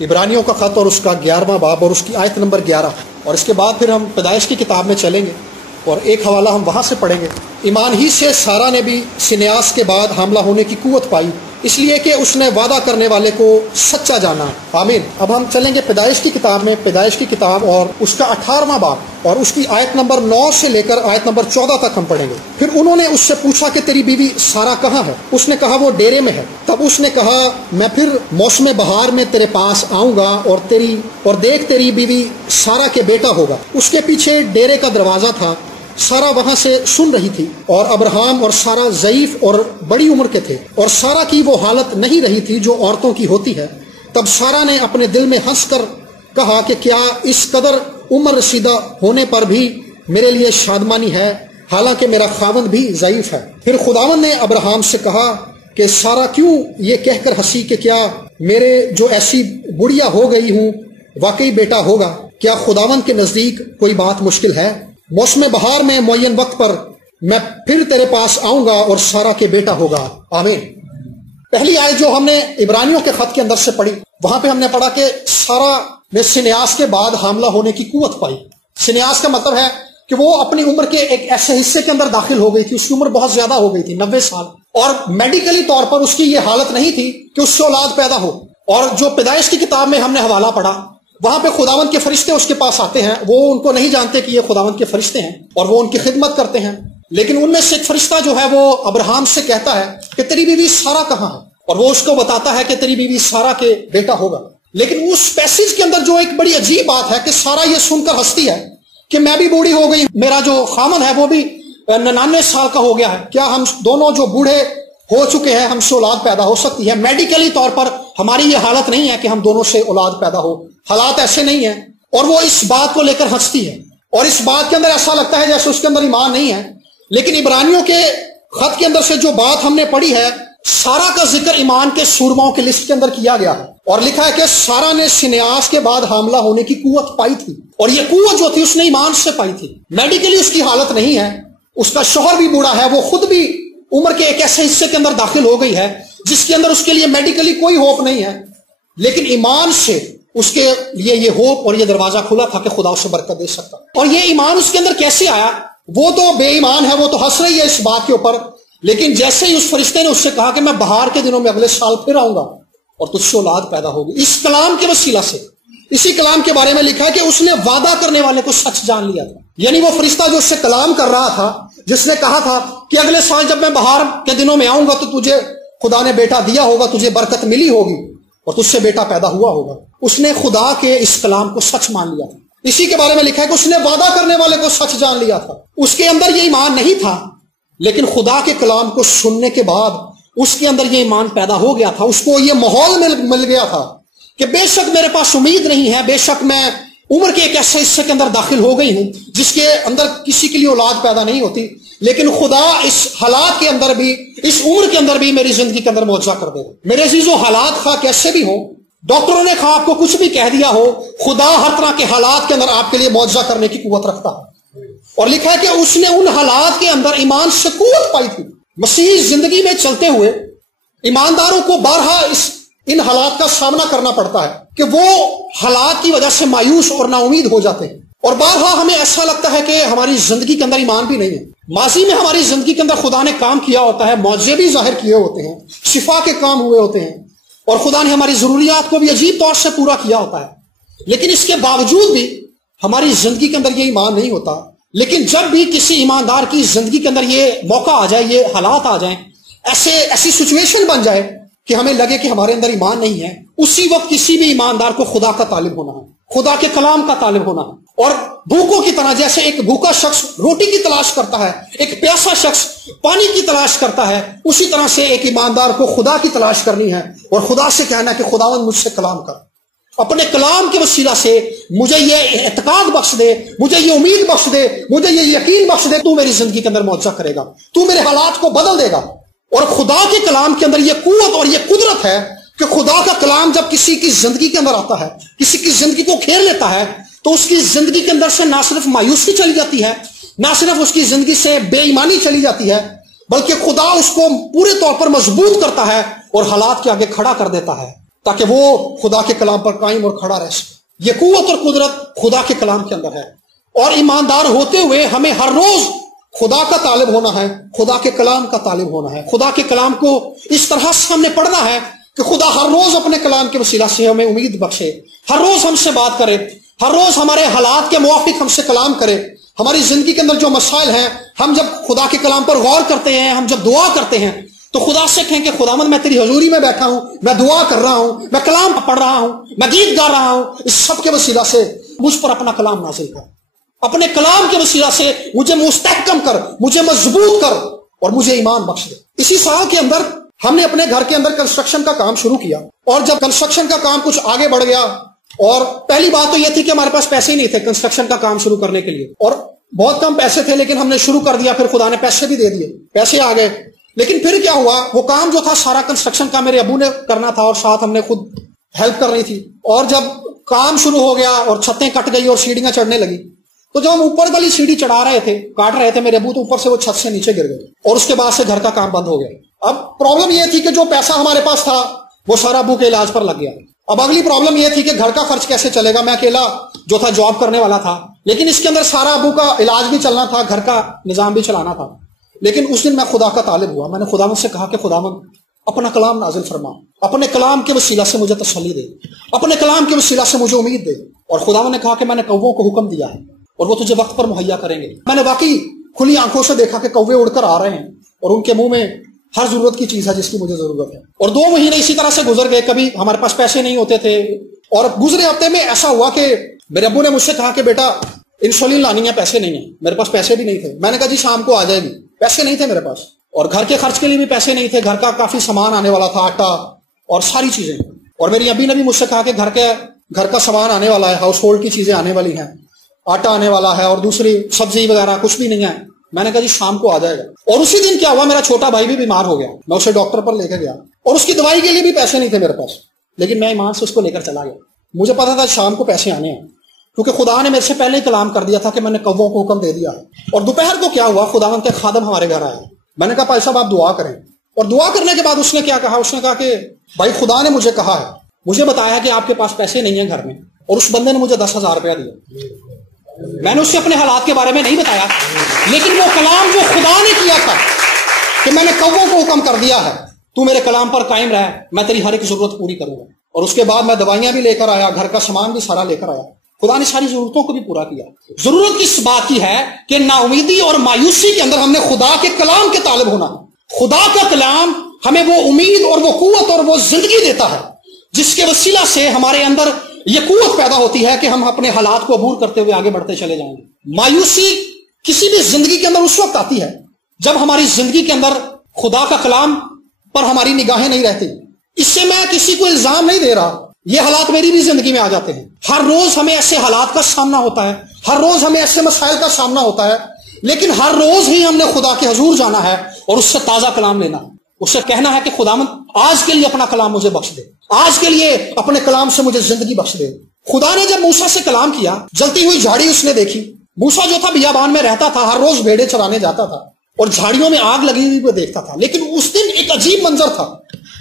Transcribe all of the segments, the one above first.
عبرانیوں کا خط اور اس کا 11واں باب اور اس کی آیت نمبر 11، اور اس کے بعد پھر ہم پیدائش کی کتاب میں چلیں گے اور ایک حوالہ ہم وہاں سے پڑھیں گے۔ ایمان ہی سے سارا نے بھی سنیاس کے بعد حاملہ ہونے کی قوت پائی، اس لیے کہ اس نے وعدہ کرنے والے کو سچا جانا۔ آمین۔ اب ہم چلیں گے پیدائش کی کتاب میں، پیدائش کی کتاب اور اس کا 18واں باب اور اس کی آیت نمبر 9 سے لے کر آیت نمبر 14 تک ہم پڑھیں گے۔ پھر انہوں نے اس سے پوچھا کہ تیری بیوی سارا کہاں ہے؟ اس نے کہا وہ ڈیرے میں ہے۔ تب اس نے کہا میں پھر موسم بہار میں تیرے پاس آؤں گا اور دیکھ تیری بیوی سارا کے بیٹا ہوگا۔ اس کے پیچھے ڈیرے کا دروازہ تھا، سارا وہاں سے سن رہی تھی، اور ابراہم اور سارا ضعیف اور بڑی عمر کے تھے، اور سارا کی وہ حالت نہیں رہی تھی جو عورتوں کی ہوتی ہے۔ تب سارا نے اپنے دل میں ہنس کر کہا کہ کیا اس قدر عمر رسیدہ ہونے پر بھی میرے لیے شادمانی ہے، حالانکہ میرا خاوند بھی ضعیف ہے۔ پھر خداوند نے ابراہم سے کہا کہ سارا کیوں یہ کہہ کر ہنسی کہ کیا میرے جو ایسی بڑھیا ہو گئی ہوں واقعی بیٹا ہوگا؟ کیا خداوند کے نزدیک کوئی بات مشکل ہے؟ موسم بہار میں معین وقت پر میں پھر تیرے پاس آؤں گا اور سارا کے بیٹا ہوگا۔ آمین۔ پہلی آیت جو ہم نے عبرانیوں کے خط کے اندر سے پڑھی، وہاں پہ ہم نے پڑھا کہ سارا نے سنیاس کے بعد حاملہ ہونے کی قوت پائی۔ سنیاس کا مطلب ہے کہ وہ اپنی عمر کے ایک ایسے حصے کے اندر داخل ہو گئی تھی، اس کی عمر بہت زیادہ ہو گئی تھی، 90 سال، اور میڈیکلی طور پر اس کی یہ حالت نہیں تھی کہ اس سے اولاد پیدا ہو۔ اور جو پیدائش کی کتاب میں ہم نے حوالہ پڑھا، وہاں پہ خداوند کے فرشتے اس کے پاس آتے ہیں، وہ ان کو نہیں جانتے کہ یہ خداوند کے فرشتے ہیں، اور وہ ان کی خدمت کرتے ہیں، لیکن ان میں سے ایک فرشتہ جو ہے وہ ابراہم سے کہتا ہے کہ تیری بیوی سارا کہاں ہے، اور وہ اس کو بتاتا ہے کہ تیری بیوی سارا کے بیٹا ہوگا۔ لیکن اس پیسیج کے اندر جو ایک بڑی عجیب بات ہے کہ سارا یہ سن کر ہنستی ہے کہ میں بھی بوڑھی ہو گئی، میرا جو خامن ہے وہ بھی 99 سال کا ہو گیا ہے، کیا ہم دونوں جو بوڑھے ہو چکے ہیں ہم سے اولاد پیدا ہو سکتی ہے؟ میڈیکلی طور پر ہماری یہ حالت نہیں ہے کہ ہم دونوں سے اولاد پیدا ہو، حالات ایسے نہیں ہیں، اور وہ اس بات کو لے کر ہنستی ہے، اور اس بات کے اندر ایسا لگتا ہے جیسے اس کے اندر ایمان نہیں ہے۔ لیکن عبرانیوں کے خط کے اندر سے جو بات ہم نے پڑھی ہے، سارا کا ذکر ایمان کے سورماؤں کی لسٹ کے اندر کیا گیا ہے، اور لکھا ہے کہ سارا نے سنیاس کے بعد حاملہ ہونے کی قوت پائی تھی، اور یہ قوت جو تھی اس نے ایمان سے پائی تھی۔ میڈیکلی اس کی حالت نہیں ہے، اس کا شوہر بھی بوڑھا ہے، وہ خود بھی عمر کے ایک ایسے حصے کے اندر داخل ہو گئی ہے جس کے اندر اس کے لیے میڈیکلی کوئی ہوپ نہیں ہے، لیکن ایمان سے اس کے لیے یہ ہوپ اور یہ دروازہ کھلا تھا کہ خدا اسے برکت دے سکتا۔ اور یہ ایمان اس کے اندر کیسے آیا؟ وہ تو بے ایمان ہے، وہ تو ہنس رہی ہے اس بات کے اوپر، لیکن جیسے ہی اس فرشتے نے اس سے کہا کہ میں بہار کے دنوں میں اگلے سال پھر آؤں گا اور تجھ سے اولاد پیدا ہوگی، اس کلام کے وسیلہ سے، اسی کلام کے بارے میں لکھا ہے کہ اس نے وعدہ کرنے والے کو سچ جان لیا تھا۔ یعنی وہ فرشتہ جو اس سے کلام کر رہا تھا، جس نے کہا تھا کہ اگلے سال جب میں بہار کے دنوں میں آؤں گا تو تجھے خدا نے بیٹا دیا ہوگا، تجھے برکت ملی ہوگی اور تجھ سے بیٹا پیدا ہوا ہوگا، اس نے خدا کے اس کلام کو سچ مان لیا تھا۔ اسی کے بارے میں لکھا ہے کہ اس نے وعدہ کرنے والے کو سچ جان لیا تھا۔ اس کے اندر یہ ایمان نہیں تھا، لیکن خدا کے کلام کو سننے کے بعد اس کے اندر یہ ایمان پیدا ہو گیا تھا، اس کو یہ ماحول مل گیا تھا کہ بے شک میرے پاس امید نہیں ہے، بے شک میں عمر کے ایک ایسے حصے کے اندر داخل ہو گئی ہوں جس کے اندر کسی کے لیے اولاد پیدا نہیں ہوتی، لیکن خدا اس حالات کے اندر بھی، اس عمر کے اندر بھی میری زندگی کے اندر معجزہ کر دے گا۔ میرے عزیزو، حالات خواہ کیسے بھی ہوں، ڈاکٹروں نے خواہ آپ کو کچھ بھی کہہ دیا ہو، خدا ہر طرح کے حالات کے اندر آپ کے لیے معجزہ کرنے کی قوت رکھتا ہے۔ اور لکھا ہے کہ اس نے ان حالات کے اندر ایمان سے قوت پائی تھی۔ مسیح زندگی میں چلتے ہوئے ایمانداروں کو بارہا ان حالات کا سامنا کرنا پڑتا ہے کہ وہ حالات کی وجہ سے مایوس اور نا امید ہو جاتے ہیں، اور بارہا ہمیں ایسا لگتا ہے کہ ہماری زندگی کے اندر ایمان بھی نہیں ہے۔ ماضی میں ہماری زندگی کے اندر خدا نے کام کیا ہوتا ہے، معجزے بھی ظاہر کیے ہوتے ہیں، شفا کے کام ہوئے ہوتے ہیں، اور خدا نے ہماری ضروریات کو بھی عجیب طور سے پورا کیا ہوتا ہے، لیکن اس کے باوجود بھی ہماری زندگی کے اندر یہ ایمان نہیں ہوتا۔ لیکن جب بھی کسی ایماندار کی زندگی کے اندر یہ موقع آ جائے، یہ حالات آ جائیں، ایسی سچویشن بن جائے کہ ہمیں لگے کہ ہمارے اندر ایمان نہیں ہے، اسی وقت کسی بھی ایماندار کو خدا کا طالب ہونا ہے، خدا کے کلام کا طالب ہونا ہے، اور بھوکوں کی طرح، جیسے ایک بھوکا شخص روٹی کی تلاش کرتا ہے، ایک پیاسا شخص پانی کی تلاش کرتا ہے، اسی طرح سے ایک ایماندار کو خدا کی تلاش کرنی ہے اور خدا سے کہنا ہے کہ خداوند مجھ سے کلام کر، اپنے کلام کے وسیلہ سے مجھے یہ اعتقاد بخش دے، مجھے یہ امید بخش دے، مجھے یہ یقین بخش دے، تو میری زندگی کے اندر معجزہ کرے گا، تو میرے حالات کو بدل دے گا۔ اور خدا کے کلام کے اندر یہ قوت اور یہ قدرت ہے کہ خدا کا کلام جب کسی کی زندگی کے اندر آتا ہے، کسی کی زندگی کو گھیر لیتا ہے، تو اس کی زندگی کے اندر سے نہ صرف مایوسی چلی جاتی ہے، نہ صرف اس کی زندگی سے بے ایمانی چلی جاتی ہے، بلکہ خدا اس کو پورے طور پر مضبوط کرتا ہے اور حالات کے آگے کھڑا کر دیتا ہے تاکہ وہ خدا کے کلام پر قائم اور کھڑا رہ سکے. یہ قوت اور قدرت خدا کے کلام کے اندر ہے، اور ایماندار ہوتے ہوئے ہمیں ہر روز خدا کا طالب ہونا ہے، خدا کے کلام کا طالب ہونا ہے. خدا کے کلام کو اس طرح سے ہم نے پڑھنا ہے کہ خدا ہر روز اپنے کلام کے وسیلہ سے ہمیں امید بخشے، ہر روز ہم سے بات کرے، ہر روز ہمارے حالات کے موافق ہم سے کلام کرے. ہماری زندگی کے اندر جو مسائل ہیں، ہم جب خدا کے کلام پر غور کرتے ہیں، ہم جب دعا کرتے ہیں، تو خدا سے کہیں کہ خداوند میں تیری حضوری میں بیٹھا ہوں، میں دعا کر رہا ہوں، میں کلام پڑھ رہا ہوں، میں گیت گا رہا ہوں، اس سب کے وسیلہ سے مجھ پر اپنا کلام نازل کر، اپنے کلام کے وسیلہ سے مجھے مستحکم کر، مجھے مضبوط کر اور مجھے ایمان بخش دے. اسی سال کے اندر ہم نے اپنے گھر کے اندر کنسٹرکشن کا کام شروع کیا، اور جب کنسٹرکشن کا کام کچھ آگے بڑھ گیا، اور پہلی بات تو یہ تھی کہ ہمارے پاس پیسے ہی نہیں تھے کنسٹرکشن کا کام شروع کرنے کے لیے، اور بہت کم پیسے تھے، لیکن ہم نے شروع کر دیا. پھر خدا نے پیسے بھی دے دیے، پیسے آ گئے. لیکن پھر کیا ہوا، وہ کام جو تھا سارا کنسٹرکشن کا میرے ابو نے کرنا تھا، اور ساتھ ہم نے خود ہیلپ کرنی تھی. اور جب کام شروع ہو گیا اور چھتیں کٹ گئی اور سیڑھیاں چڑھنے لگی، تو جب ہم اوپر والی سیڑھی چڑھا رہے تھے، کاٹ رہے تھے، میرے ابو تو اوپر سے وہ چھت سے نیچے گر گئے، اور اس کے بعد سے گھر کا کام بند ہو گیا. اب پرابلم یہ تھی کہ جو پیسہ ہمارے پاس تھا وہ سارا ابو کے علاج پر لگ گیا. اب اگلی پرابلم یہ تھی کہ گھر کا خرچ کیسے چلے گا. میں اکیلا جو تھا جاب کرنے والا تھا، لیکن اس کے اندر سارا ابو کا علاج بھی چلنا تھا، گھر کا نظام بھی چلانا تھا. لیکن اس دن میں خدا کا طالب ہوا. میں نے خداوند سے کہا کہ خداوند اپنا کلام نازل فرما، اپنے کلام کے وسیلہ سے مجھے تسلی دے، اپنے کلام کے وسیلہ سے مجھے امید دے. اور خداوند نے کہا کہ میں نے کووں کو حکم دیا ہے اور وہ تجھے وقت پر مہیا کریں گے. میں نے واقعی کھلی آنکھوں سے دیکھا کہ کوے اڑ کر آ رہے ہیں، اور ان کے منہ میں ہر ضرورت کی چیز ہے جس کی مجھے ضرورت ہے. اور 2 مہینے اسی طرح سے گزر گئے. کبھی ہمارے پاس پیسے نہیں ہوتے تھے، اور گزرے ہفتے میں ایسا ہوا کہ میرے ابو نے مجھ سے کہا کہ بیٹا انسولین لانی ہے، پیسے نہیں ہیں. میرے پاس پیسے بھی نہیں تھے. میں نے کہا جی شام کو آ جائے گی. پیسے نہیں تھے میرے پاس، اور گھر کے خرچ کے لیے بھی پیسے نہیں تھے. گھر کا کافی سامان آنے والا تھا، آٹا اور ساری چیزیں. اور میری ابی نے بھی مجھ سے کہا کہ گھر کا سامان آنے والا ہے، ہاؤس ہولڈ کی چیزیں آنے والی ہیں، آٹا آنے والا ہے، اور دوسری سبزی وغیرہ کچھ بھی نہیں ہے. میں نے کہا جی شام کو آ جائے گا. اور اسی دن کیا ہوا، میرا چھوٹا بھائی بھی بیمار ہو گیا. میں اسے ڈاکٹر پر لے کے گیا، اور اس کی دوائی کے لیے بھی پیسے نہیں تھے میرے پاس، لیکن میں ایمان سے اس کو لے کر چلا گیا. مجھے پتا تھا شام کو پیسے آنے ہیں، کیونکہ خدا نے میرے سے پہلے ہی کلام کر دیا تھا کہ میں نے کووں کو حکم دے دیا. اور دوپہر کو کیا ہوا، خداوند کے خادم ہمارے گھر آیا. میں نے کہا بھائی صاحب آپ دعا کریں. اور دعا کرنے کے بعد اس نے کیا کہا، اس نے کہا کہ بھائی خدا نے مجھے کہا ہے، مجھے بتایا کہ آپ کے پاس پیسے نہیں ہیں گھر میں. اور اس بندے نے مجھے 10,000 روپیہ دیا. میں نے اس سے اپنے حالات کے بارے میں نہیں بتایا، لیکن وہ کلام جو خدا نے کیا تھا کہ میں نے کووں کو حکم کر دیا ہے تو میرے کلام پر قائم رہ، میں تیری ہر ایک ضرورت پوری کروں گا. اور اس کے بعد میں دوائیاں بھی لے کر آیا، گھر کا سامان بھی سارا لے کر آیا. خدا نے ساری ضرورتوں کو بھی پورا کیا. ضرورت کس بات کی ہے کہ نا امیدی اور مایوسی کے اندر ہم نے خدا کے کلام کے طالب ہونا. خدا کا کلام ہمیں وہ امید اور وہ قوت اور وہ زندگی دیتا ہے جس کے وسیلہ سے ہمارے اندر یہ قوت پیدا ہوتی ہے کہ ہم اپنے حالات کو عبور کرتے ہوئے آگے بڑھتے چلے جائیں گے. مایوسی کسی بھی زندگی کے اندر اس وقت آتی ہے جب ہماری زندگی کے اندر خدا کا کلام پر ہماری نگاہیں نہیں رہتی. اس سے میں کسی کو الزام نہیں دے رہا، یہ حالات میری بھی زندگی میں آ جاتے ہیں. ہر روز ہمیں ایسے حالات کا سامنا ہوتا ہے، ہر روز ہمیں ایسے مسائل کا سامنا ہوتا ہے، لیکن ہر روز ہی ہم نے خدا کے حضور جانا ہے اور اس سے تازہ کلام لینا ہے. اس سے کہنا ہے کہ خداوند آج کے لیے اپنا کلام مجھے بخش دے، آج کے لیے اپنے کلام سے مجھے زندگی بخش دے. خدا نے جب موسیٰ سے کلام کیا، جلتی ہوئی جھاڑی اس نے دیکھی. موسیٰ جو تھا بیابان میں رہتا تھا، ہر روز بھیڑے چرانے جاتا تھا اور جھاڑیوں میں آگ لگی ہوئی وہ دیکھتا تھا. لیکن اس دن ایک عجیب منظر تھا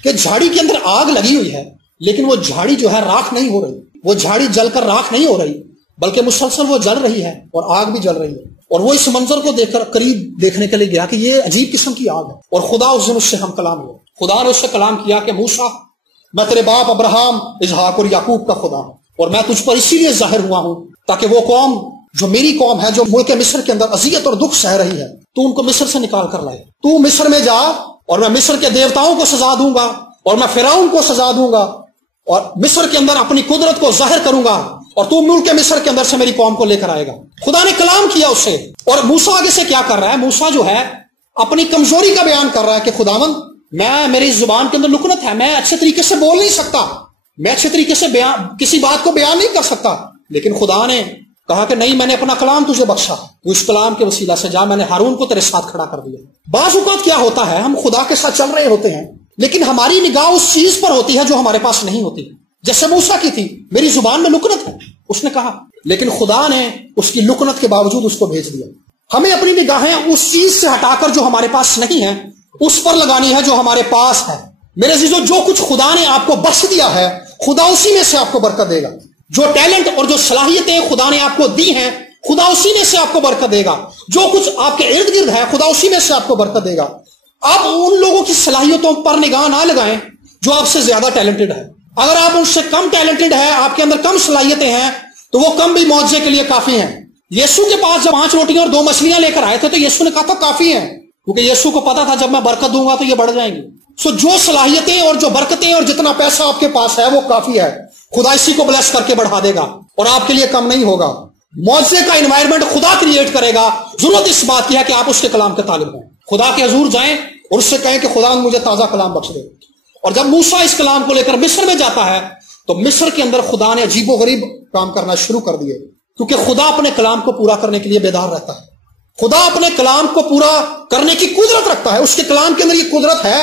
کہ جھاڑی کے اندر آگ لگی ہوئی ہے، لیکن وہ جھاڑی جو ہے راکھ نہیں ہو رہی، وہ جھاڑی جل کر راکھ نہیں ہو رہی، بلکہ مسلسل وہ جل رہی ہے اور آگ بھی جل رہی ہے. اور وہ اس منظر کو دیکھ کر قریب دیکھنے کے لیے گیا کہ یہ عجیب قسم کی آگ ہے. اور خدا اس دن اس سے ہم کلام ہوا. خدا نے اس سے کلام کیا کہ موسیٰ میں تیرے باپ ابراہیم، اسحاق اور یعقوب کا خدا ہوں، اور میں تجھ پر اسی لیے ظاہر ہوا ہوں تاکہ وہ قوم جو میری قوم ہے، جو ملک مصر کے اندر اذیت اور دکھ سہ رہی ہے، تو ان کو مصر سے نکال کر لائے. تو مصر میں جا اور میں مصر کے دیوتاؤں کو سزا دوں گا اور میں فرعون کو سزا دوں گا اور مصر کے اندر اپنی قدرت کو ظاہر کروں گا اور تو ملک مصر کے اندر سے میری قوم کو لے کر آئے گا. خدا نے کلام کیا اس سے. اور موسیٰ آگے سے کیا کر رہا ہے، موسیٰ جو ہے اپنی کمزوری کا بیان کر رہا ہے کہ خداوند میری زبان کے اندر لکنت ہے، میں اچھے طریقے سے بول نہیں سکتا، میں اچھے طریقے سے کسی بات کو بیان نہیں کر سکتا. لیکن خدا نے کہا کہ نہیں، میں نے اپنا کلام تجھے بخشا، تو اس کلام کے وسیلہ سے جا، میں نے ہارون کو تیرے ساتھ کھڑا کر دیا. بعض اوقات کیا ہوتا ہے، ہم خدا کے ساتھ چل رہے ہوتے ہیں لیکن ہماری نگاہ اس چیز پر ہوتی ہے جو ہمارے پاس نہیں ہوتی. جیسے موسیٰ کی تھی، میری زبان میں لکنت ہے اس نے کہا، لیکن خدا نے اس کی لکنت کے باوجود اس کو بھیج دیا. ہمیں اپنی نگاہیں اس چیز سے ہٹا کر جو ہمارے پاس نہیں ہے اس پر لگانی ہے جو ہمارے پاس ہے. میرے عزیزو جو کچھ خدا نے آپ کو بخش دیا ہے خدا اسی میں سے آپ کو برکت دے گا. جو ٹیلنٹ اور جو صلاحیتیں خدا نے آپ کو دی ہیں خدا اسی میں سے آپ کو برکت دے گا. جو کچھ آپ کے ارد گرد ہے خدا اسی میں سے آپ کو برکت دے گا. آپ ان لوگوں کی صلاحیتوں پر نگاہ نہ لگائیں جو آپ سے زیادہ ٹیلنٹڈ ہے. اگر آپ ان سے کم ٹیلنٹڈ ہے, آپ کے اندر کم صلاحیتیں ہیں, تو وہ کم بھی معجزے کے لیے کافی ہیں. یسوع کے پاس جب 5 روٹیاں اور 2 مچھلیاں لے کر آئے تھے تو یسوع نے کہا تھا کافی ہیں, کیونکہ یسوع کو پتا تھا جب میں برکت دوں گا تو یہ بڑھ جائیں گی. جو صلاحیتیں اور جو برکتیں اور جتنا پیسہ آپ کے پاس ہے وہ کافی ہے. خدا اسی کو بلیس کر کے بڑھا دے گا اور آپ کے لیے کم نہیں ہوگا. معجزے کا انوائرمنٹ خدا کریٹ کرے گا. ضرورت اس بات کی ہے کہ آپ اس کے کلام کے طالب ہوں. خدا کے حضور جائیں اور اس سے کہیں کہ خدا مجھے تازہ کلام بخش دے. اور جب موسیٰ اس کلام کو لے کر مصر میں جاتا ہے تو مصر کے اندر خدا نے عجیب و غریب کام کرنا شروع کر دیے, کیونکہ خدا اپنے کلام کو پورا کرنے کے لیے بیدار رہتا ہے. خدا اپنے کلام کو پورا کرنے کی قدرت رکھتا ہے. اس کے کلام کے اندر یہ قدرت ہے.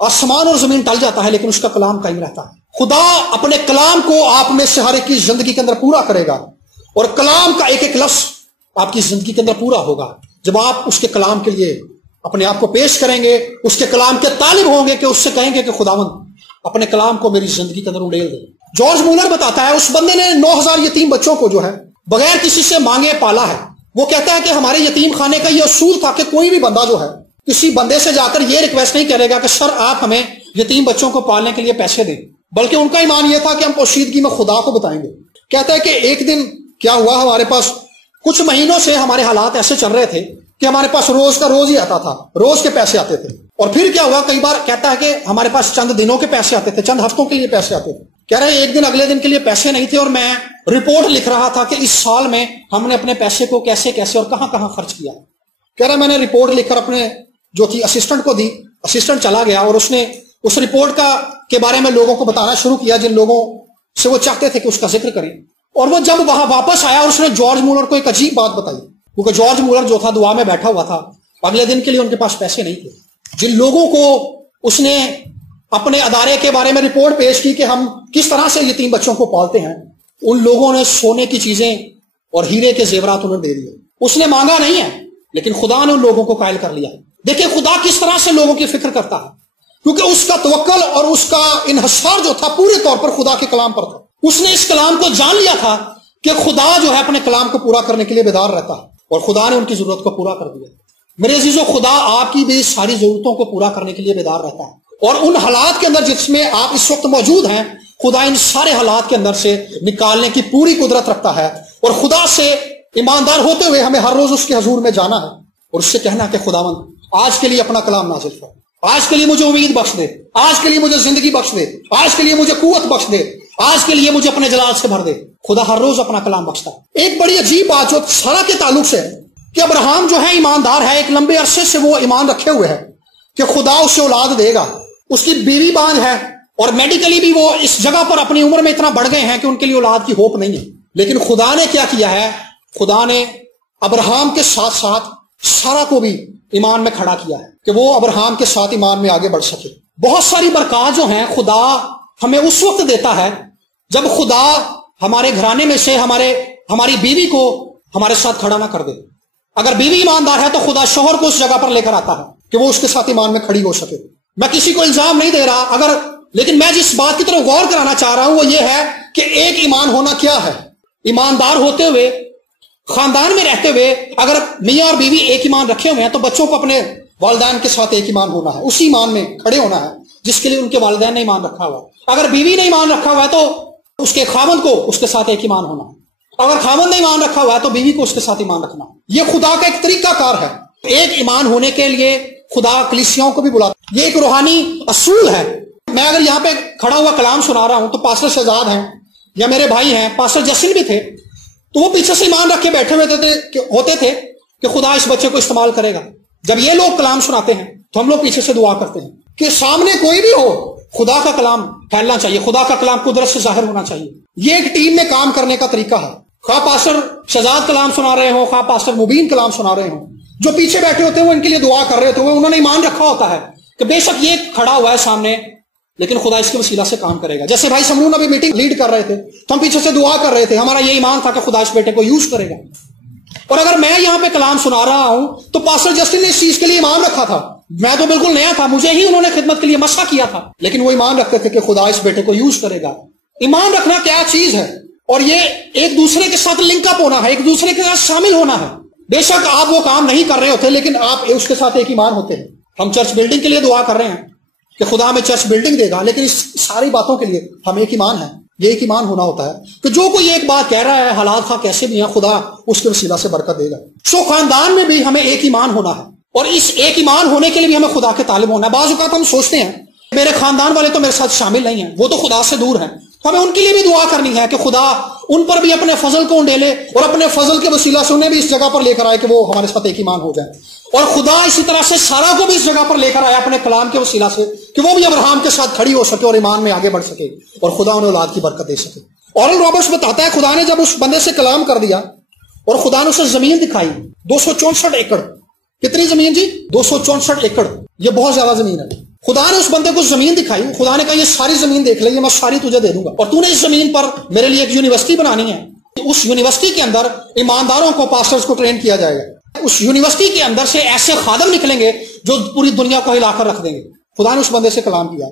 آسمان اور زمین ٹل جاتا ہے لیکن اس کا کلام قائم رہتا ہے. خدا اپنے کلام کو آپ میں سے ہر ایک کی زندگی کے اندر پورا کرے گا, اور کلام کا ایک ایک لفظ آپ کی زندگی کے اندر پورا ہوگا جب آپ اس کے کلام کے لیے اپنے آپ کو پیش کریں گے, اس کے کلام کے طالب ہوں گے, کہ اس سے کہیں گے کہ خداوند اپنے کلام کو میری زندگی کے اندر اڑیل دے. جارج مولر بتاتا ہے اس بندے نے 9000 یتیم بچوں کو جو ہے بغیر کسی سے مانگے پالا ہے. وہ کہتا ہے کہ ہمارے یتیم خانے کا یہ اصول تھا کہ کوئی بھی بندہ جو ہے کسی بندے سے جا کر یہ ریکویسٹ نہیں کرے گا کہ سر آپ ہمیں یتیم بچوں کو پالنے کے لیے پیسے دیں, بلکہ ان کا ایمان یہ تھا کہ ہم پوشیدگی میں خدا کو بتائیں گے. کہتا ہے کہ ایک دن کیا ہوا, ہمارے پاس کچھ مہینوں سے ہمارے حالات ایسے چل رہے تھے کہ ہمارے پاس روز کا روز ہی آتا تھا, روز کے پیسے آتے تھے. اور پھر کیا ہوا, کئی بار کہتا ہے کہ ہمارے پاس چند دنوں کے پیسے آتے تھے, چند ہفتوں کے لیے پیسے آتے تھے. کہہ رہے ایک دن اگلے دن کے لیے پیسے نہیں تھے, اور میں رپورٹ لکھ رہا تھا کہ اس سال میں ہم نے اپنے پیسے کو کیسے کیسے اور کہاں کہاں خرچ کیا. کہہ رہا میں نے رپورٹ لکھ کر اپنے جو تھی اسسٹنٹ کو دی, اسسٹنٹ چلا گیا اور اس نے اس رپورٹ کے بارے میں لوگوں کو بتانا شروع کیا جن لوگوں سے وہ چاہتے تھے کہ اس کا ذکر کریں. اور وہ جب وہاں واپس آیا اور اس نے جارج مولر کو ایک عجیب بات بتائی, کیونکہ جارج مولر جو تھا دعا میں بیٹھا ہوا تھا, اگلے دن کے لیے ان کے پاس پیسے نہیں تھے. جن لوگوں کو اس نے اپنے ادارے کے بارے میں رپورٹ پیش کی کہ ہم کس طرح سے یتیم بچوں کو پالتے ہیں, ان لوگوں نے سونے کی چیزیں اور ہیرے کے زیورات انہیں دے دیے. اس نے مانگا نہیں ہے لیکن خدا نے ان لوگوں کو قائل کر لیا. دیکھیں خدا کس طرح سے لوگوں کی فکر کرتا ہے, کیونکہ اس کا توکل اور اس کا انحصار جو تھا پورے طور پر خدا کے کلام پر تھا. اس نے اس کلام کو جان لیا تھا کہ خدا جو ہے اپنے کلام کو پورا کرنے کے لیے بیدار رہتا ہے, اور خدا نے ان کی ضرورت کو پورا کر دیا. میرے عزیزو, خدا آپ کی بھی ساری ضرورتوں کو پورا کرنے کے لیے بیدار رہتا ہے, اور ان حالات کے اندر جس میں آپ اس وقت موجود ہیں خدا ان سارے حالات کے اندر سے نکالنے کی پوری قدرت رکھتا ہے. اور خدا سے ایماندار ہوتے ہوئے ہمیں ہر روز اس کے حضور میں جانا ہے اور اس سے کہنا کہ خداوند آج کے لیے اپنا کلام نازل کر, آج کے لیے مجھے امید بخش دے, آج کے لیے مجھے زندگی بخش دے, آج کے لیے مجھے قوت بخش دے, آج کے لیے مجھے اپنے جلال سے بھر دے. خدا ہر روز اپنا کلام بخشتا ہے. ایک بڑی عجیب بات جو سارا کے تعلق سے ہے کہ ابراہیم جو ہے ایماندار ہے, ایک لمبے عرصے سے وہ ایمان رکھے ہوئے ہے کہ خدا اسے اولاد دے گا. اس کی بیوی باندھ ہے اور میڈیکلی بھی وہ اس جگہ پر اپنی عمر میں اتنا بڑھ گئے ہیں کہ ان کے لیے اولاد کی ہوپ نہیں ہے. لیکن خدا نے کیا کیا ہے, خدا نے ابراہیم کے ساتھ ساتھ سارا کو بھی ایمان میں کھڑا کیا ہے کہ وہ ابراہیم کے ساتھ ایمان میں آگے بڑھ سکے. بہت ساری برکات جو ہیں خدا ہمیں اس وقت دیتا ہے جب خدا ہمارے گھرانے میں سے ہماری بیوی کو ہمارے ساتھ کھڑا نہ کر دے. اگر بیوی ایماندار ہے تو خدا شوہر کو اس جگہ پر لے کر آتا ہے کہ وہ اس کے ساتھ ایمان میں کھڑی ہو سکے. میں کسی کو الزام نہیں دے رہا, لیکن میں جس بات کی طرف غور کرانا چاہ رہا ہوں وہ یہ ہے کہ ایک ایمان ہونا کیا ہے. ایماندار ہوتے ہوئے, خاندان میں رہتے ہوئے, اگر میاں اور بیوی ایک ایمان رکھے ہوئے ہیں تو بچوں کو اپنے والدین کے ساتھ ایک ایمان ہونا ہے, اسی ایمان میں کھڑے ہونا ہے جس کے لیے ان کے والدین نے ایمان رکھا ہوا. اگر بیوی نے ایمان رکھا ہوا ہے تو اس کے خاوند کو اس کے ساتھ ایک ایمان ہونا ہے. اگر خاوند نے ایمان رکھا ہوا ہے تو بیوی کو اس کے ساتھ ایمان رکھنا. یہ خدا کا ایک طریقہ کار ہے. ایک ایمان ہونے کے لیے خدا کلیسیاؤں کو بھی بلاتا. یہ ایک روحانی اصول ہے. میں اگر یہاں پہ کھڑا ہوا کلام سنا رہا ہوں تو پاسٹر شہزاد ہیں یا میرے بھائی ہیں, پاسٹر جسن بھی تھے, تو وہ پیچھے سے ایمان رکھ کے بیٹھے ہوتے تھے کہ خدا اس بچے کو استعمال کرے گا. جب یہ لوگ کلام سناتے ہیں تو ہم لوگ پیچھے سے دعا کرتے ہیں کہ سامنے کوئی بھی ہو خدا کا کلام پھیلنا چاہیے, خدا کا کلام قدرت سے ظاہر ہونا چاہیے. یہ ایک ٹیم میں کام کرنے کا طریقہ ہے. خواہ پاسٹر شہزاد کلام سنا رہے ہوں, خواہ پاسٹر مبین کلام سنا رہے ہوں, جو پیچھے بیٹھے ہوتے ہیں وہ ان کے لیے دعا کر رہے ہوتے ہیں. انہوں نے ایمان رکھا ہوتا ہے کہ بے شک یہ کھڑا ہوا ہے سامنے, لیکن خدا اس کے وسیلہ سے کام کرے گا. جیسے بھائی سمرون ابھی میٹنگ لیڈ کر رہے تھے تو ہم پیچھے سے دعا کر رہے تھے, ہمارا یہ ایمان تھا کہ خدا اس بیٹے کو یوز کرے گا. اور اگر میں یہاں پہ کلام سنا رہا ہوں تو پاسٹر جسٹن نے اس چیز کے لیے ایمان رکھا تھا میں تو بالکل نیا تھا, مجھے ہی انہوں نے خدمت کے لیے مشورہ کیا تھا, لیکن وہ ایمان رکھتے تھے کہ خدا اس بیٹے کو یوز کرے گا. ایمان رکھنا کیا چیز ہے, اور یہ ایک دوسرے کے ساتھ لنک اپ ہونا ہے, ایک دوسرے کے ساتھ شامل ہونا ہے. بے شک آپ وہ کام نہیں کر رہے ہوتے, لیکن آپ اس کے ساتھ ایک ایمان ہوتے ہیں. ہم چرچ بلڈنگ کے لیے دعا کر رہے ہیں کہ خدا ہمیں چرچ بلڈنگ دے گا, لیکن اس ساری باتوں کے لیے ہم ایک ایمان ہے. یہ ایک ایمان ہونا ہوتا ہے کہ جو کوئی ایک بات کہہ رہا ہے, حالات خواہ کیسے بھی ہیں, خدا اس کے وسیلہ سے برکت دے گا. سو خاندان میں بھی ہمیں ایک ایمان ہونا ہے, اور اس ایک ایمان ہونے کے لیے بھی ہمیں خدا کے طالب ہونا ہے. بعض اوقات ہم سوچتے ہیں میرے خاندان والے تو میرے ساتھ شامل نہیں ہیں, وہ تو خدا سے دور ہیں, ہمیں ان کے لیے بھی دعا کرنی ہے کہ خدا ان پر بھی اپنے فضل کو انڈیلے, اور اپنے فضل کے وسیلہ سے انہیں بھی اس جگہ پر لے کر آئے کہ وہ ہمارے ساتھ ایک ایمان ہو جائے. اور خدا اسی طرح سے سارا کو بھی اس جگہ پر لے کر آیا اپنے کلام کے وسیلہ سے کہ وہ بھی ابراہیم کے ساتھ کھڑی ہو سکے اور ایمان میں آگے بڑھ سکے, اور خدا انہیں اولاد کی برکت دے سکے. اورل رابرٹس بتاتا ہے خدا نے جب اس بندے سے کلام کر دیا اور خدا نے اسے زمین دکھائی, 264 ایکڑ. کتنی زمین جی؟ 264 ایکڑ. یہ بہت زیادہ زمین ہے. خدا نے اس بندے کو زمین دکھائی, خدا نے کہا یہ ساری زمین دیکھ لے, یہ میں ساری تجھے دے دوں گا, اور تو نے اس زمین پر میرے لیے ایک یونیورسٹی بنانی ہے. اس یونیورسٹی کے اندر ایمانداروں کو, پاسٹرز کو ٹرین کیا جائے گا. اس یونیورسٹی کے اندر سے ایسے خادم نکلیں گے جو پوری دنیا کو ہلا کر رکھ دیں گے. خدا نے اس بندے سے کلام کیا,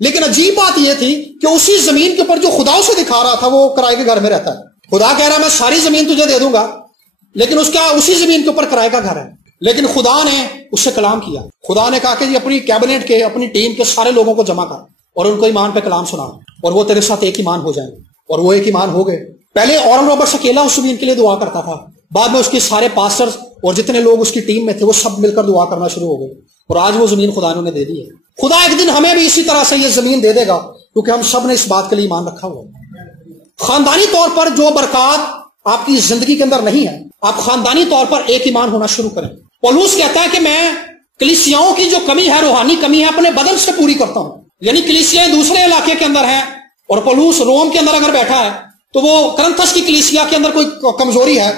لیکن عجیب بات یہ تھی کہ اسی زمین کے اوپر جو خدا اسے دکھا رہا تھا وہ کرائے کے گھر میں رہتا ہے. خدا کہہ رہا میں ساری زمین تجھے دے دوں گا, لیکن اس کا اسی زمین کے اوپر کرائے کا گھر ہے. لیکن خدا نے اس سے کلام کیا. خدا نے کہا کہ جی اپنی کیبنٹ کے, اپنی ٹیم کے سارے لوگوں کو جمع کر اور ان کو ایمان پہ کلام سنا, اور وہ تیرے ساتھ ایک ایمان ہو جائیں. اور وہ ایک ایمان ہو گئے. پہلے اورل رابرٹس اکیلا اس زمین کے لیے دعا کرتا تھا, بعد میں اس کے سارے پاسٹرز اور جتنے لوگ اس کی ٹیم میں تھے وہ سب مل کر دعا کرنا شروع ہو گئے, اور آج وہ زمین خدا نے دے دی ہے. خدا ایک دن ہمیں بھی اسی طرح سے یہ زمین دے دے گا, کیونکہ ہم سب نے اس بات کے لیے ایمان رکھا ہوا ہے. خاندانی طور پر جو برکات آپ کی زندگی کے اندر نہیں ہے, آپ خاندانی طور پر ایک ایمان ہونا شروع کریں. پولس کہتا ہے کہ میں کلیسیاؤں کی جو کمی ہے, روحانی کمی ہے, اپنے بدن سے پوری کرتا ہوں. یعنی کلیسیاں دوسرے علاقے کے اندر ہیں, اور پولس روم کے اندر اگر بیٹھا ہے تو وہ کرنتھس کی کلیسیا کے اندر کوئی کمزوری ہے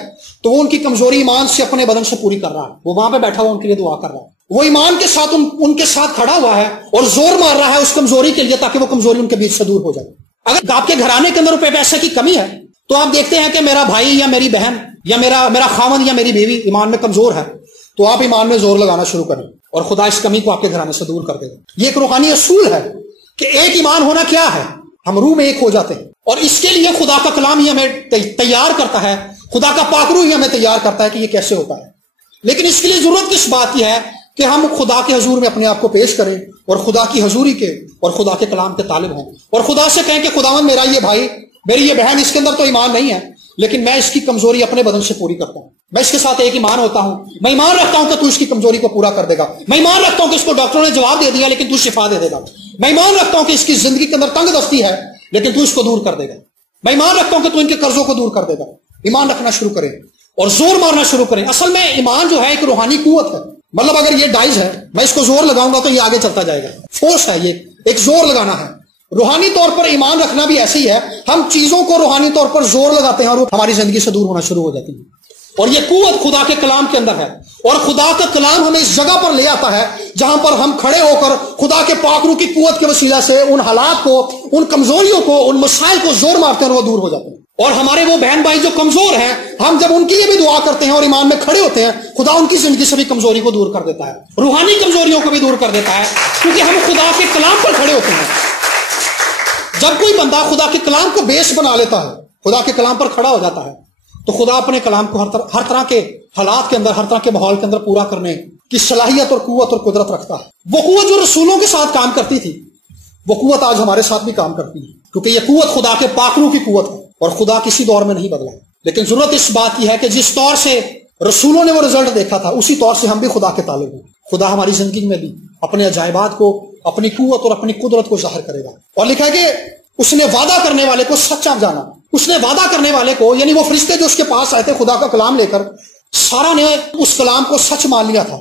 تو وہ ان کی کمزوری ایمان سے اپنے بدن سے پوری کر رہا ہے. وہ وہاں پہ بیٹھا ہوا ان کے لیے دعا کر رہا ہے. وہ ایمان کے ساتھ ان کے ساتھ کھڑا ہوا ہے اور زور مار رہا ہے اس کمزوری کے لیے, تاکہ وہ کمزوری ان کے بیچ سے دور ہو جائے. اگر آپ کے گھرانے کے اندر روپے پیسے کی کمی ہے تو آپ دیکھتے ہیں کہ میرا بھائی یا میری بہن یا میرا خاوند یا میری بیوی ایمان میں کمزور ہے, تو آپ ایمان میں زور لگانا شروع کریں, اور خدا اس کمی کو آپ کے گھرانے سے دور کر دے گا. یہ ایک روحانی اصول ہے کہ ایک ایمان ہونا کیا ہے, ہم روح میں ایک ہو جاتے ہیں. اور اس کے لیے خدا کا کلام ہی ہمیں تیار کرتا ہے, خدا کا پاک روح ہی ہمیں تیار کرتا ہے کہ یہ کیسے ہوتا ہے. لیکن اس کے لیے ضرورت کس بات کی ہے کہ ہم خدا کے حضور میں اپنے آپ کو پیش کریں, اور خدا کی حضوری کے اور خدا کے کلام کے طالب ہوں, اور خدا سے کہیں کہ خداوند میرا یہ بھائی, میری یہ بہن, اس کے اندر تو ایمان نہیں ہے, لیکن میں اس کی کمزوری اپنے بدن سے پوری کرتا ہوں. میں اس کے ساتھ ایک ایمان ہوتا ہوں. میں ایمان رکھتا ہوں کہ تو اس کی کمزوری کو پورا کر دے گا. میں ایمان رکھتا ہوں کہ اس کو ڈاکٹروں نے جواب دے دیا لیکن تو شفا دے دے گا. میں ایمان رکھتا ہوں کہ اس کی زندگی کے اندر تنگ دستی ہے لیکن تو اس کو دور کر دے گا. میں ایمان رکھتا ہوں کہ تو ان کے قرضوں کو دور کر دے گا. ایمان رکھنا شروع کریں اور زور مارنا شروع کریں. اصل میں ایمان جو ہے ایک روحانی قوت ہے. مطلب اگر یہ ڈائز ہے, میں اس کو زور لگاؤں گا تو یہ آگے چلتا جائے گا. فورس ہے, یہ ایک زور لگانا ہے. روحانی طور پر ایمان رکھنا بھی ایسے ہی ہے, ہم چیزوں کو روحانی طور پر زور لگاتے ہیں اور وہ ہماری زندگی سے دور ہونا شروع ہو جاتی ہے. اور یہ قوت خدا کے کلام کے اندر ہے, اور خدا کا کلام ہمیں اس جگہ پر لے آتا ہے جہاں پر ہم کھڑے ہو کر خدا کے پاک روح کی قوت کے وسیلہ سے ان حالات کو, ان کمزوریوں کو, ان مسائل کو زور مارتے ہیں اور وہ دور ہو جاتے ہیں. اور ہمارے وہ بہن بھائی جو کمزور ہیں, ہم جب ان کے لیے بھی دعا کرتے ہیں اور ایمان میں کھڑے ہوتے ہیں, خدا ان کی زندگی سے بھی کمزوری کو دور کر دیتا ہے, روحانی کمزوریوں کو بھی دور کر دیتا ہے, کیونکہ ہم خدا کے کلام پر کھڑے ہوتے ہیں. جب کوئی بندہ خدا کے کلام کو بیس بنا لیتا ہے, خدا کے کلام پر کھڑا ہو جاتا ہے, تو خدا اپنے کلام کو ہر طرح کے حالات کے اندر, ہر طرح کے ماحول کے اندر پورا کرنے کی صلاحیت اور قوت اور قدرت رکھتا ہے. وہ قوت جو رسولوں کے ساتھ کام کرتی تھی, وہ قوت آج ہمارے ساتھ بھی کام کرتی ہے, کیونکہ یہ قوت خدا کے پاک روح کی قوت ہے, اور خدا کسی دور میں نہیں بدلا. لیکن ضرورت اس بات کی ہے کہ جس طور سے رسولوں نے وہ رزلٹ دیکھا تھا, اسی طور سے ہم بھی خدا کے طالب ہیں. خدا ہماری زندگی میں بھی اپنے عجائبات کو, اپنی قوت اور اپنی قدرت کو ظاہر کرے گا. اور لکھا ہے کہ اس نے وعدہ کرنے والے کو سچا جانا. اس نے وعدہ کرنے والے کو, یعنی وہ فرشتے جو اس کے پاس آئے تھے خدا کا کلام لے کر, سارا نے اس کلام کو سچ مان لیا تھا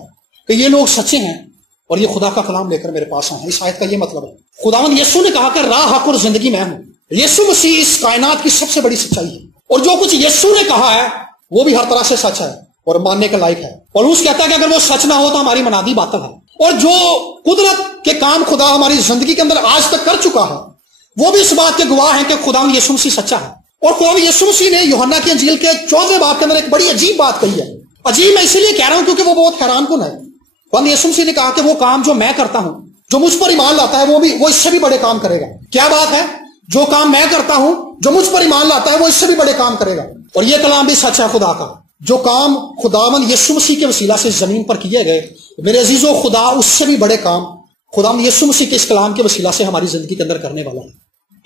کہ یہ لوگ سچے ہیں اور یہ خدا کا کلام لے کر میرے پاس آئے ہیں. اس آیت کا یہ مطلب ہے, خداوند یسوع نے کہا کہ راہ, حق اور زندگی میں ہوں. یسوع مسیح اس کائنات کی سب سے بڑی سچائی ہے, اور جو کچھ یسوع نے کہا ہے وہ بھی ہر طرح سے سچ ہے اور ماننے کا لائق ہے. اور اس کہتا ہے کہ اگر وہ سچ نہ ہو تو ہماری منادی باطل ہے. اور جو قدرت کے کام خدا ہماری زندگی کے اندر آج تک کر چکا ہے, وہ بھی اس بات کے گواہ ہیں کہ خداوند یسوع مسیح سچا ہے. اور خداوند یسوع مسیح نے یوحنا کی انجیل کے 14 باب کے اندر ایک بڑی عجیب بات کہی ہے. عجیب میں اسی لیے کہہ رہا ہوں کیونکہ وہ بہت حیران کن ہے. بند یسوع مسیح نے کہا کہ وہ کام جو میں کرتا ہوں، جو مجھ پر ایمان لاتا ہے وہ اس سے بھی بڑے کام کرے گا۔ کیا بات ہے؟ جو کام میں کرتا ہوں، جو مجھ پر ایمان لاتا ہے وہ اس سے بھی بڑے کام کرے گا۔ اور یہ کلام بھی سچ ہے خدا کا، جو کام خداوند یسوع مسیح کے وسیلہ سے زمین پر کیے گئے، میرے عزیزو، خدا اس سے بھی بڑے کام خداوند یسوع مسیح کے اس کلام کے وسیلہ سے ہماری زندگی کے اندر کرنے والا ہے،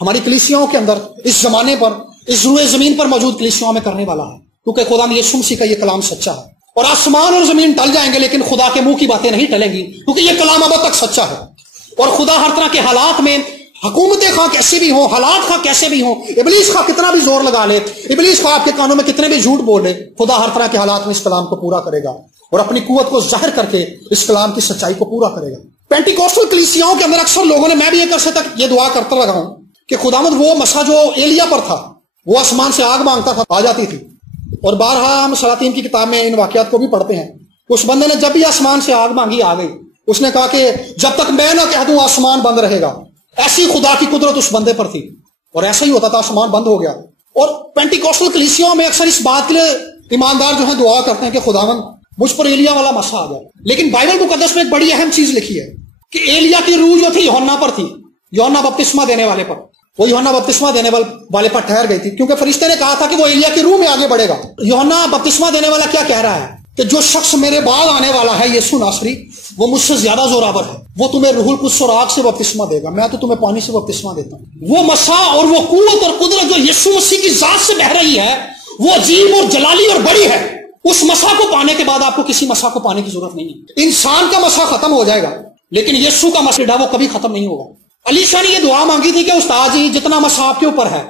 ہماری کلیسیاؤں کے اندر، اس زمانے پر، اس روئے زمین پر موجود کلیسیاؤں میں کرنے والا ہے، کیونکہ خداوند یسوع مسیح کا یہ کلام سچا ہے۔ اور آسمان اور زمین ٹل جائیں گے لیکن خدا کے منہ کی باتیں نہیں ٹلیں گی، کیونکہ یہ کلام اب تک سچا ہے۔ اور خدا ہر طرح کے حالات میں، حکومتیں خواہ کیسے بھی ہوں، حالات خواہ کیسے بھی ہوں، ابلیس خواہ کتنا بھی زور لگا لے، ابلیس خواہ آپ کے کانوں میں کتنے بھی جھوٹ بولے، خدا ہر طرح کے حالات میں اس کلام کو پورا کرے گا اور اپنی قوت کو ظاہر کر کے اس کلام کی سچائی کو پورا کرے گا۔ پینٹیکوسٹل کلیسیاؤں کے اندر اکثر لوگوں نے، میں بھی ایک عرصے تک یہ دعا کرتا رہا ہوں کہ خداوند وہ مسا جو ایلیا پر تھا، وہ آسمان سے آگ مانگتا تھا، آ جاتی تھی، اور بارہا ہم سلاطین کی کتاب میں ان واقعات کو بھی پڑھتے ہیں۔ اس بندے نے جب بھی آسمان سے آگ مانگی، آ گئی۔ اس نے کہا کہ جب تک میں نہ کہہ دوں آسمان بند رہے گا۔ ایسی خدا کی قدرت اس بندے پر تھی، اور ایسا ہی ہوتا تھا، آسمان بند ہو گیا۔ اور پینٹیکوسٹل کلیسیوں میں اکثر اس بات کے لیے ایماندار جو ہیں دعا کرتے ہیں کہ خداوند مجھ پر ایلیا والا مسا آ جائے۔ لیکن بائبل مقدس میں ایک بڑی اہم چیز لکھی ہے کہ ایلیا کی روح جو تھی یوحنا پر تھی، یوحنا بپتسمہ دینے والے پر، وہ یوحنا بپتسمہ دینے والے پر ٹھہر گئی تھی، کیونکہ فرشتے نے کہا تھا کہ وہ ایلیا کی روح میں آگے بڑھے گا۔ یوحنا بپتسمہ دینے والا کیا کہہ رہا ہے کہ جو شخص میرے بعد آنے والا ہے، یسوع ناصری، وہ مجھ سے زیادہ زوراور ہے، وہ تمہیں روح القدس اور آگ سے بپتسمہ دے گا، میں تو تمہیں پانی سے بپتسمہ دیتا ہوں۔ وہ مسا اور وہ قوت اور قدرت جو یسوع مسیح کی ذات سے بہہ رہی ہے، وہ عجیب اور جلالی اور بڑی ہے۔ اس مسا کو پانے کے بعد آپ کو کسی مسا کو پانے کی ضرورت نہیں ہے۔ انسان کا مسا ختم ہو جائے گا لیکن یسوع کا مسا وہ کبھی ختم نہیں ہوگا۔ علیشا نے یہ دعا مانگی تھی کہ استاد جی جتنا مسا آپ کے اوپر ہے،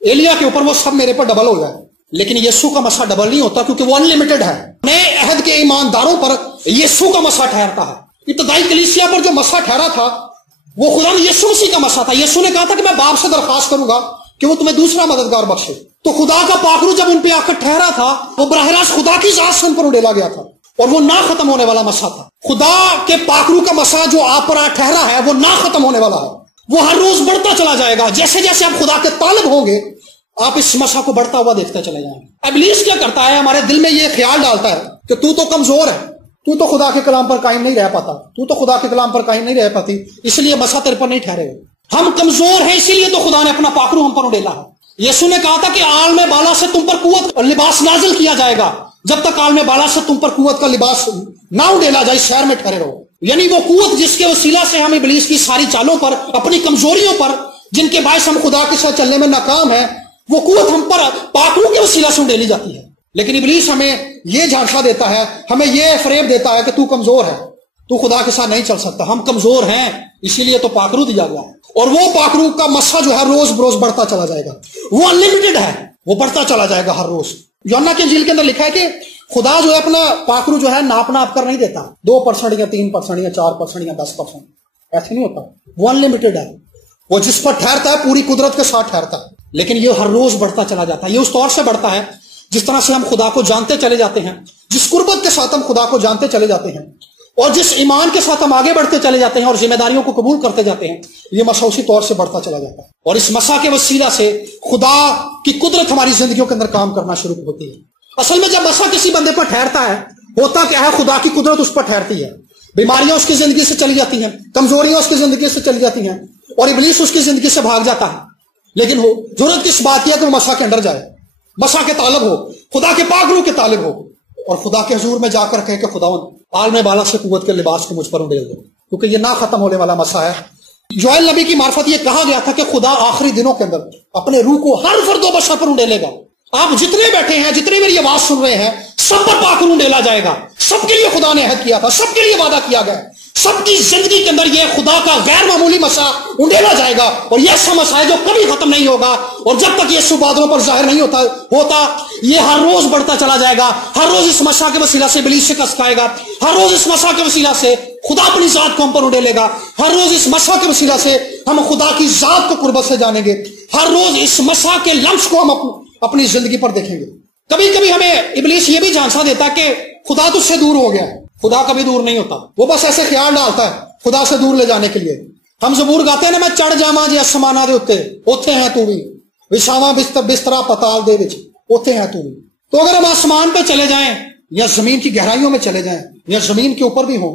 ایلیا کے اوپر، وہ سب میرے پر ڈبل ہو جائے، لیکن یسوع کا مسا ڈبل نہیں ہوتا، کیونکہ وہ انلمیٹڈ ہے۔ نئے عہد کے ایمانداروں پر یسوع کا مسا ٹھہرتا ہے۔ ابتدائی کلیسیا پر جو مسا ٹھہرا تھا وہ خدا یسوع مسیح کا مسا تھا۔ یسوع نے کہا تھا کہ میں باپ سے درخواست کروں گا کہ وہ تمہیں دوسرا مددگار بخشے۔ تو خدا کا پاکرو جب ان پہ آ کر ٹھہرا تھا، وہ براہ راست خدا کی ذات سے ان پر اڈیلا گیا تھا، اور وہ نہ ختم ہونے والا مسا تھا۔ خدا کے پاکرو کا مسا جو آپ پر ٹھہرا ہے وہ نہ ختم ہونے والا ہے، وہ ہر روز بڑھتا چلا جائے گا۔ جیسے جیسے آپ خدا کے طالب ہوں گے، آپ اس مسا کو بڑھتا ہوا دیکھتے چلے جائیں گے۔ ابلیس کیا کرتا ہے؟ ہمارے دل میں یہ خیال ڈالتا ہے کہ تو کمزور ہے، تو خدا کے کلام پر قائم نہیں رہ پاتا، تو خدا کے کلام پر قائم نہیں رہ پاتی، اس لیے مسا تیرے پر نہیں ٹھہرے گا۔ ہم کمزور ہیں، اسی لیے تو خدا نے اپنا پاکرو ہم پر اڈیلا ہے۔ یسوع نے کہا تھا کہ عالم بالا سے تم پر قوت اور لباس نازل کیا جائے گا، جب تک عالم بالا سے تم پر قوت کا لباس نہ اڈیلا جائے، شہر میں ٹھہرے رہو۔ یعنی وہ قوت جس کے وسیلہ سے ہم ابلیس کی ساری چالوں پر، اپنی کمزوریوں پر، جن کے باعث ہم خدا کے ساتھ چلنے میں ناکام ہیں، وہ قوت ہم پر پاکرو کے وسیلہ سے اڈیلی جاتی ہے۔ لیکن ابلیس ہمیں یہ جھانسا دیتا ہے، ہمیں یہ فریب دیتا ہے کہ تو کمزور ہے، تو خدا کے ساتھ نہیں چل سکتا۔ ہم کمزور ہیں، اسی لیے تو پاکرو دیا گیا ہے، اور وہ پاکرو کا مسا جو ہے روز بروز بڑھتا چلا جائے گا، وہ انلمیٹڈ ہے، وہ بڑھتا چلا جائے گا ہر روز۔ یوحنا کی انجیل کے اندر لکھا ہے کہ خدا جو ہے اپنا پاکرو جو ہے ناپ کر نہیں دیتا، 2% یا 3% یا 4% یا 10%، ایسے نہیں ہوتا، وہ انلمیٹڈ ہے۔ وہ جس پر ٹھہرتا ہے پوری قدرت کے ساتھ ٹھہرتا ہے، لیکن یہ ہر روز بڑھتا چلا جاتا ہے۔ یہ اس طور سے بڑھتا ہے جس طرح سے ہم خدا کو جانتے چلے جاتے ہیں، جس قربت کے ساتھ ہم خدا کو جانتے چلے جاتے ہیں، اور جس ایمان کے ساتھ ہم آگے بڑھتے چلے جاتے ہیں اور ذمہ داریوں کو قبول کرتے جاتے ہیں، یہ مسا اسی طور سے بڑھتا چلا جاتا ہے۔ اور اس مسا کے وسیلہ سے خدا کی قدرت ہماری زندگیوں کے اندر کام کرنا شروع ہوتی ہے۔ اصل میں جب مسا کسی بندے پر ٹھہرتا ہے، ہوتا کیا ہے؟ خدا کی قدرت اس پر ٹھہرتی ہے، بیماریاں اس کی زندگی سے چلی جاتی ہیں، کمزوریاں اس کی زندگی سے چلی جاتی ہیں، اور ابلیس اس کی زندگی سے بھاگ جاتا ہے۔ لیکن ہو ضرورت کس بات کی ہے کہ وہ مسا کے اندر جائے، مسا کے طالب ہو، خدا کے پاکرو کے طالب ہو، اور خدا کے حضور میں جا کر کہے کہ خداوند عالم بالا سے قوت کے لباس کو مجھ پر اڈیل دو، کیونکہ یہ نہ ختم ہونے والا مسا ہے۔ جوئیل نبی کی معرفت یہ کہا گیا تھا کہ خدا آخری دنوں کے اندر اپنے روح کو ہر فرد و بشر پر اڈیلے گا۔ آپ جتنے بیٹھے ہیں، جتنے میری آواز سن رہے ہیں، سب پر پاکرو اڈیلا جائے گا۔ سب کے لیے خدا نے عہد کیا تھا، سب کے لیے وعدہ کیا گیا، سب کی زندگی کے اندر یہ خدا کا غیر معمولی مسا اڈیلا جائے گا، اور یہ ایسا مسا ہے جو کبھی ختم نہیں ہوگا، اور جب تک یہ بادلوں پر ظاہر نہیں ہوتا یہ ہر روز بڑھتا چلا جائے گا۔ ہر روز اس مسا کے وسیلہ سے ابلیس شکست کھائے گا، ہر روز اس مسا کے وسیلہ سے خدا اپنی ذات کو ہم پر اڈیلے گا، ہر روز اس مسا کے وسیلہ سے ہم خدا کی ذات کو قربت سے جانیں گے، ہر روز اس مسا کے لمس کو ہم اپنی زندگی پر دیکھیں گے۔ کبھی کبھی ہمیں ابلیس یہ بھی جھانسا دیتا کہ خدا تجھ سے دور ہو گیا ہے۔ خدا کبھی دور نہیں ہوتا، وہ بس ایسے خیال ڈالتا ہے خدا سے دور لے جانے کے لیے۔ ہم زبور گاتے ہیں نا، میں چڑھ جاواں جی آسماناں دے اوتے، اوتھے ہے تو بھی، وچھاواں بسترا پتال دے وچ، اوتھے ہے تو بھی۔ تو اگر ہم آسمان پہ چلے جائیں یا زمین کی گہرائیوں میں چلے جائیں یا زمین کے اوپر بھی ہوں،